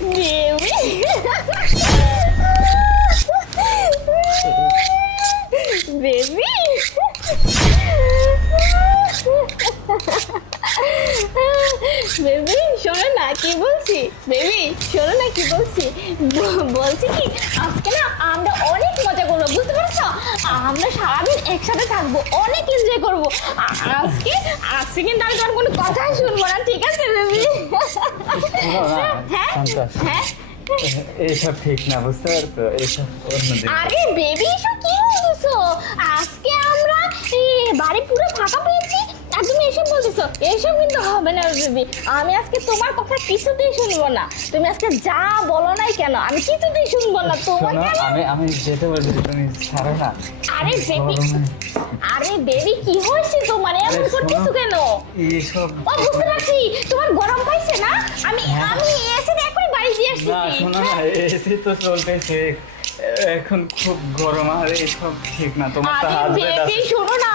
Baby baby শোনো না কি বলছি, বেবি শোনো না কি বলছি, বলছি কি আজকে না আমরা অনেক মজা করবো, বুঝতে পারছো? আমরা সারাদিন একসাথে থাকবো, অনেক এনজয় করবো। আজকে আজকে কিন্তু আমি তোমার কোনো কথাই শুনবো না, ঠিক আছে বেবি? হ্যাঁ হ্যাঁ এইসব ঠিক না, বুঝতে পারছো? এইসব অন্যদিন। আরে বেবি এসব কি বলছো? আজকে আমরা বাড়ি পুরো ফাঁকা পেয়েছি আর তুমি এসব বলতেছো? এসব কিন্তু হবে না বেবি, আমি আজকে তোমার কথা কিছুতেই শুনবো না। তুমি আজকে যা বলো নাই কেন আমি কিছুতেই শুনবো না তোমার। আমি যেতে বলছি, তুমি ছাড়ো না। আরে বেবি, আরে বেবি কি হয়েছে তোমার, এমন করতেছো কেন? এইসব ও বুঝতে পারছি তোমার গরম পাইছে না, আমি এসে এখনই বাড়ি দিয়ে আসছি। না, শোনো না, এসি তো চলতেছে, এখন খুব গরম, আর এইসব ঠিক না। তোমার তো হাজবেন্ড বেবি আছে। শোনো না,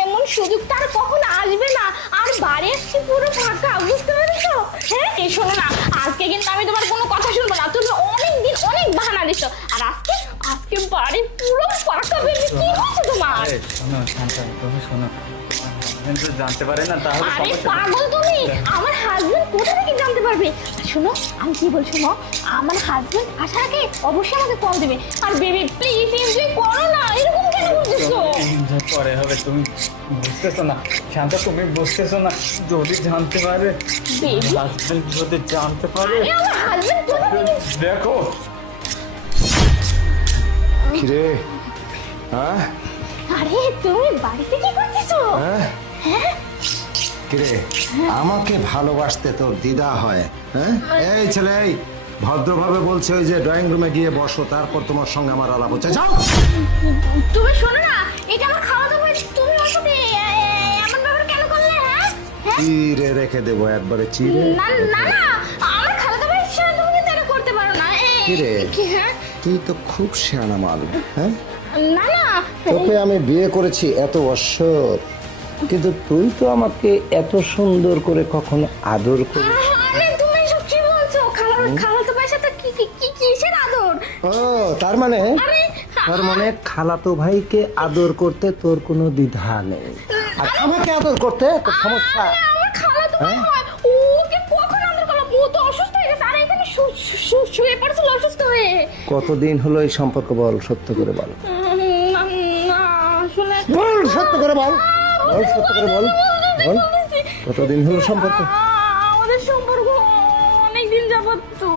এমন সুযোগ তার কখনো আসবে না, আর বাড়ি আসছি পুরো ফাঁকা, বুঝতে পেরেছো? হ্যাঁ এই শোনো না, আজকে কিন্তু আমি তোমার কোনো কথা শুনবো না। তুমি অনেক দিন অনেক বাহানা দিছো, আর আজকে আজকে বাড়ি পুরো ফাঁকা। বেবি কি হচ্ছে তোমার? আরে শোনো শান্তা, তুমি শোনো, হাজবেন্ড তো জানতে পারে না, তাহলে আরে সমস্যা পাগল তুমি, আমার হাজবেন্ড কোথা থেকে জানতে পারবে? শোনো আমি কি বলছি, শোনো আমার হাজবেন্ড আসার আগে অবশ্যই আমাকে কল দেবে। আর বেবি প্লিজ এনজয় করো না, এরকম কেন করতেছো? এনজয় পরে হবে, তুমি বুঝতেছো না শান্তা, তুমি বুঝতেছো না। যদি জানতে পারে, বেবি হাজবেন্ড যদি জানতে পারে, আরে আমার হাজবেন্ড কোথা থেকে? দেখো। কিরে, হ্যাঁ আরে তুমি বাড়িতে কি করতেছো? হ্যাঁ কিরে, আমাকে ভালোবাসতে তোর দ্বিধা হয়? হ্যাঁ এই ছেলে, এই ভদ্রভাবে বলছে ওই যে ড্রয়িং রুমে গিয়ে বসো, তারপর তোমার সঙ্গে আমার আলাপ হচ্ছে। যাও। তুমি শোনো না, এটা আমার খাওয়া দাওয়া, তুমি ওর সাথে এমন ব্যাপার কেন করলে? হ্যাঁ হ্যাঁ চিড়ে রেখে দেবো একবারে, চিড়ে। না না না, আমার খাওয়া দাওয়া ইচ্ছা তুমি কিন্তু এটা করতে পারো না। কিরে, হ্যাঁ তুই তো খুব শেয়ানা মাল। হ্যাঁ না না তোকে আমি বিয়ে করেছি এত বছর, কিন্তু তুই তো আমাকে এত সুন্দর করে কখনো আদর করি। আরে তুমি এসব কি বলছো? খালাতো ভাইয়ের সাথে কি কি কি কিসের আদর? ও তার মানে, আরে তার মানে খালাতো ভাইকে আদর করতে তোর কোনো দ্বিধা নেই, আর আমাকে আদর করতে তোর সমস্যা। আমার খালাতো ভাই হ্যাঁ? হয়, ওকে কখন আদর করলাম? ও তো অসুস্থ হয়ে গেছে, আর এখানে শুয়ে পড়েছিল অসুস্থ হয়ে। কতদিন হলো এই সম্পর্ক, বল সত্য করে বল। না না আসলে বল সত্য করে বল, বল সত্য করে বল, বল কতদিন হলো সম্পর্ক?